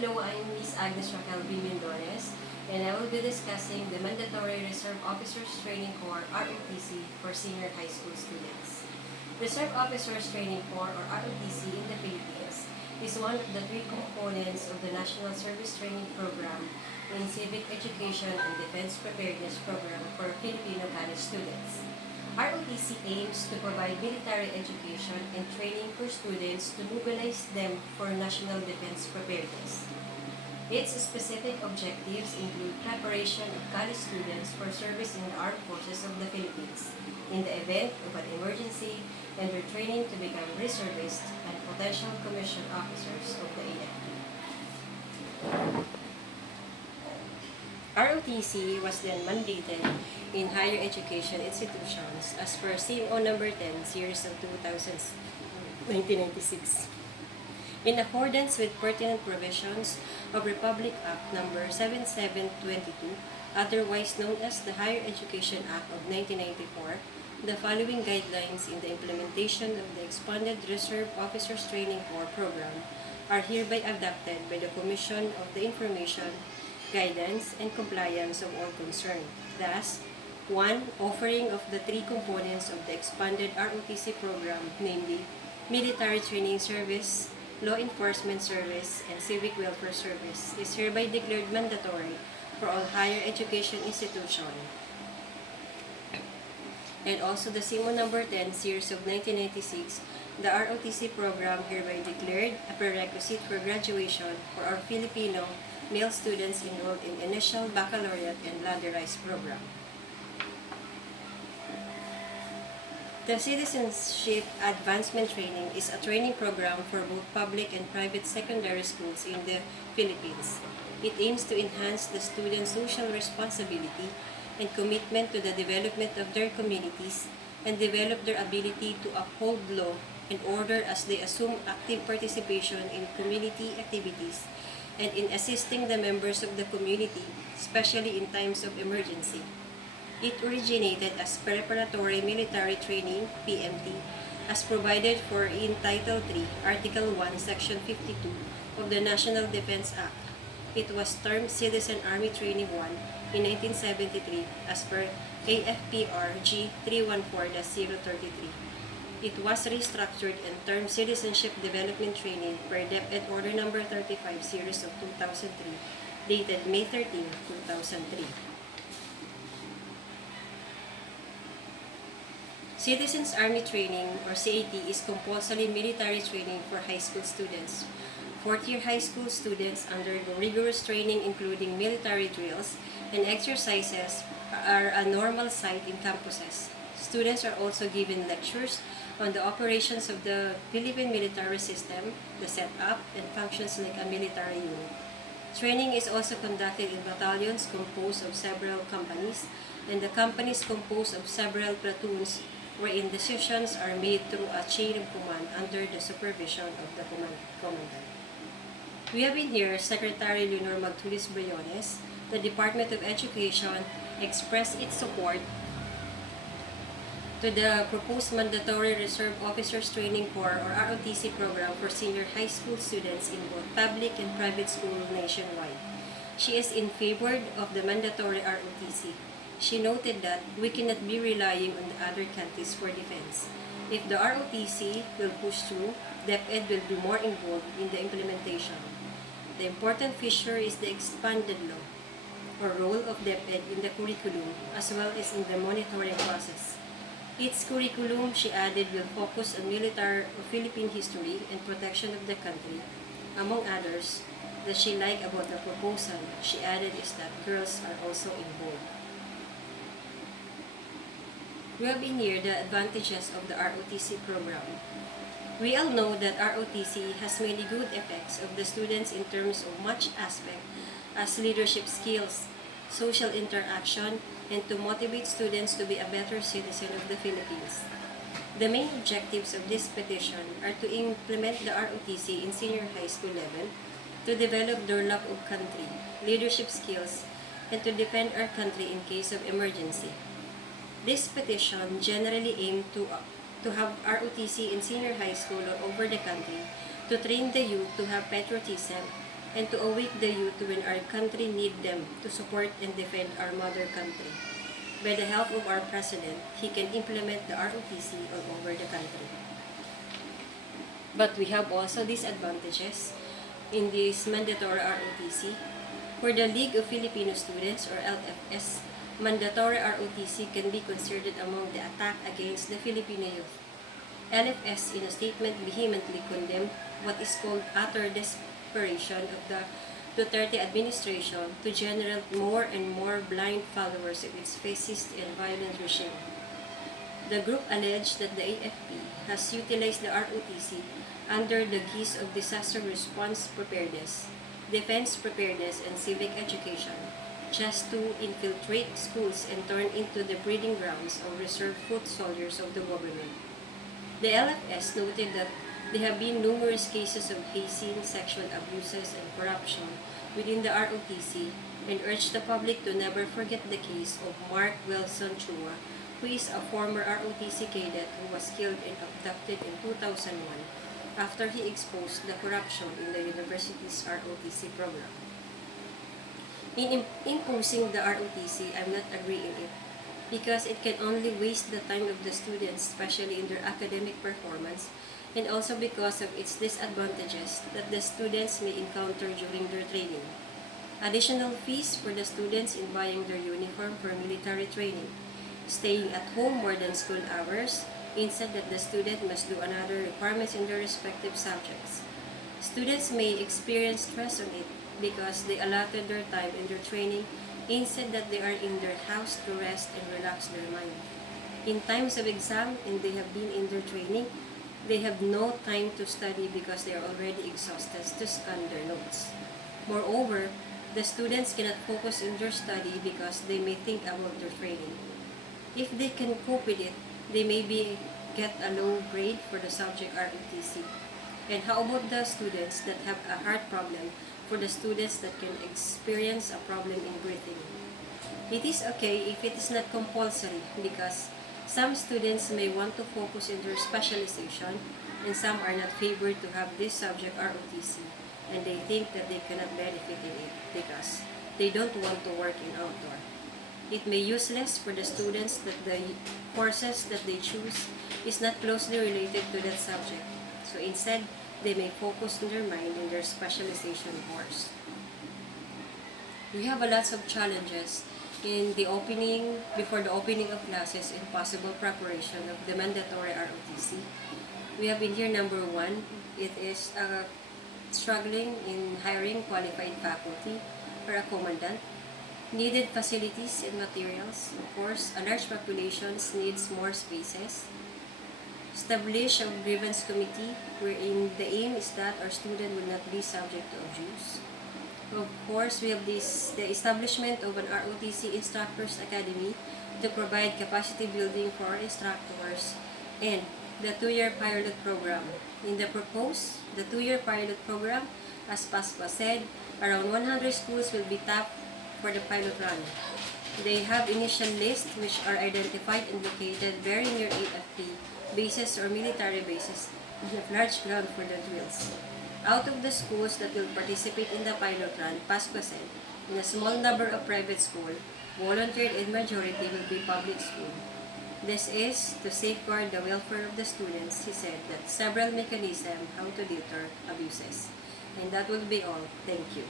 Hello, I'm Ms. Agnes Raquel B. Mendores, and I will be discussing the Mandatory Reserve Officers Training Corps, ROTC, for senior high school students. Reserve Officers Training Corps, or ROTC, in the Philippines is one of the three components of the National Service Training Program in Civic Education and Defense Preparedness Program for Filipino college students. ROTC aims to provide military education and training for students to mobilize them for national defense preparedness. Its specific objectives include preparation of college students for service in the armed forces of the Philippines in the event of an emergency and their training to become reservists and potential commissioned officers of the AFP. ROTC was then mandated in higher education institutions as per CMO number 10, series of 1996. In accordance with pertinent provisions of Republic Act number 7722, otherwise known as the Higher Education Act of 1994, the following guidelines in the implementation of the expanded Reserve Officers Training Corps program are hereby adopted by the Commission of the Information, Guidance, and Compliance of all concerned. Thus, 1. Offering of the three components of the expanded ROTC program, namely Military Training Service, Law Enforcement Service, and Civic Welfare Service, is hereby declared mandatory for all higher education institutions. And also the CMO number 10, series of 1996, the ROTC program hereby declared a prerequisite for graduation for our Filipino male students enrolled in initial baccalaureate and ladderized program. The Citizenship Advancement Training is a training program for both public and private secondary schools in the Philippines. It aims to enhance the students' social responsibility and commitment to the development of their communities and develop their ability to uphold law and order as they assume active participation in community activities and in assisting the members of the community, especially in times of emergency. It originated as Preparatory Military Training, PMT, as provided for in Title III, Article 1, Section 52 of the National Defense Act. It was termed Citizen Army Training 1 in 1973 as per AFPR G 314-033. It was restructured and termed Citizenship Development Training per DepEd Order No. 35, Series of 2003, dated May 13, 2003. Citizens Army Training, or CAT, is compulsory military training for high school students. Fourth-year high school students undergo rigorous training including military drills and exercises are a normal sight in campuses. Students are also given lectures on the operations of the Philippine military system, the setup, and functions like a military unit. Training is also conducted in battalions composed of several companies, and the companies composed of several platoons wherein decisions are made through a chain of command under the supervision of the commandant. We have in here Secretary Leonor Magtulis Briones. The Department of Education expressed its support to the proposed Mandatory Reserve Officers Training Corps, or ROTC program for senior high school students in both public and private schools nationwide. She is in favor of the mandatory ROTC. She noted that we cannot be relying on the other countries for defense. If the ROTC will push through, DepEd will be more involved in the implementation. The important feature is the expanded law, or role of DepEd in the curriculum, as well as in the monitoring process. Its curriculum, she added, will focus on military or Philippine history and protection of the country. Among others, that she liked about the proposal, she added, is that girls are also involved. We have in here the advantages of the ROTC program. We all know that ROTC has many good effects of the students in terms of much aspect as leadership skills, social interaction, and to motivate students to be a better citizen of the Philippines. The main objectives of this petition are to implement the ROTC in senior high school level, to develop their love of country, leadership skills, and to defend our country in case of emergency. This petition generally aimed to have ROTC in senior high school or over the country to train the youth to have patriotism, and to awake the youth when our country need them to support and defend our mother country. By the help of our President, he can implement the ROTC all over the country. But we have also disadvantages in this mandatory ROTC. For the League of Filipino Students, or LFS, mandatory ROTC can be considered among the attack against the Filipino youth. LFS, in a statement, vehemently condemned what is called utter desperation of the Duterte administration to generate more and more blind followers of its fascist and violent regime. The group alleged that the AFP has utilized the ROTC under the guise of disaster response preparedness, defense preparedness, and civic education, just to infiltrate schools and turn into the breeding grounds of reserve foot soldiers of the government. The LFS noted that there have been numerous cases of hazing, sexual abuses, and corruption within the ROTC and urged the public to never forget the case of Mark Wilson Chua, who is a former ROTC cadet who was killed and abducted in 2001 after he exposed the corruption in the university's ROTC program. In imposing the ROTC, I'm not agreeing it because it can only waste the time of the students, especially in their academic performance, and also because of its disadvantages that the students may encounter during their training. Additional fees for the students in buying their uniform for military training, staying at home more than school hours, instead that the student must do another requirements in their respective subjects. Students may experience stress on it because they allotted their time in their training instead that they are in their house to rest and relax their mind. In times of exam and they have been in their training, they have no time to study because they are already exhausted to scan their notes. Moreover, the students cannot focus in their study because they may think about their training. If they can cope with it, they may get a low grade for the subject ROTC. And how about the students that have a heart problem, for the students that can experience a problem in breathing? It is okay if it is not compulsory because some students may want to focus in their specialization and some are not favored to have this subject ROTC and they think that they cannot benefit in it because they don't want to work in outdoor. It may be useless for the students that the courses that they choose is not closely related to that subject. So instead, they may focus in their mind in their specialization course. We have a lots of challenges in the before the opening of classes and possible preparation of the mandatory ROTC. We have in here number 1, it is struggling in hiring qualified faculty or a commandant. Needed facilities and materials. Of course, a large population needs more spaces. Establish a grievance committee wherein the aim is that our student will not be subject to abuse. Of course, we have the establishment of an ROTC Instructors Academy to provide capacity building for our instructors, and the 2-year pilot program. In the proposed, the 2-year pilot program, as Pasqua said, around 100 schools will be tapped for the pilot run. They have initial lists which are identified and located very near AFP bases or military bases and have large ground for the drills. Out of the schools that will participate in the pilot run, Pasqua said, in a small number of private schools, volunteered and majority will be public school. This is to safeguard the welfare of the students, he said, that several mechanisms how to deter abuses. And that will be all. Thank you.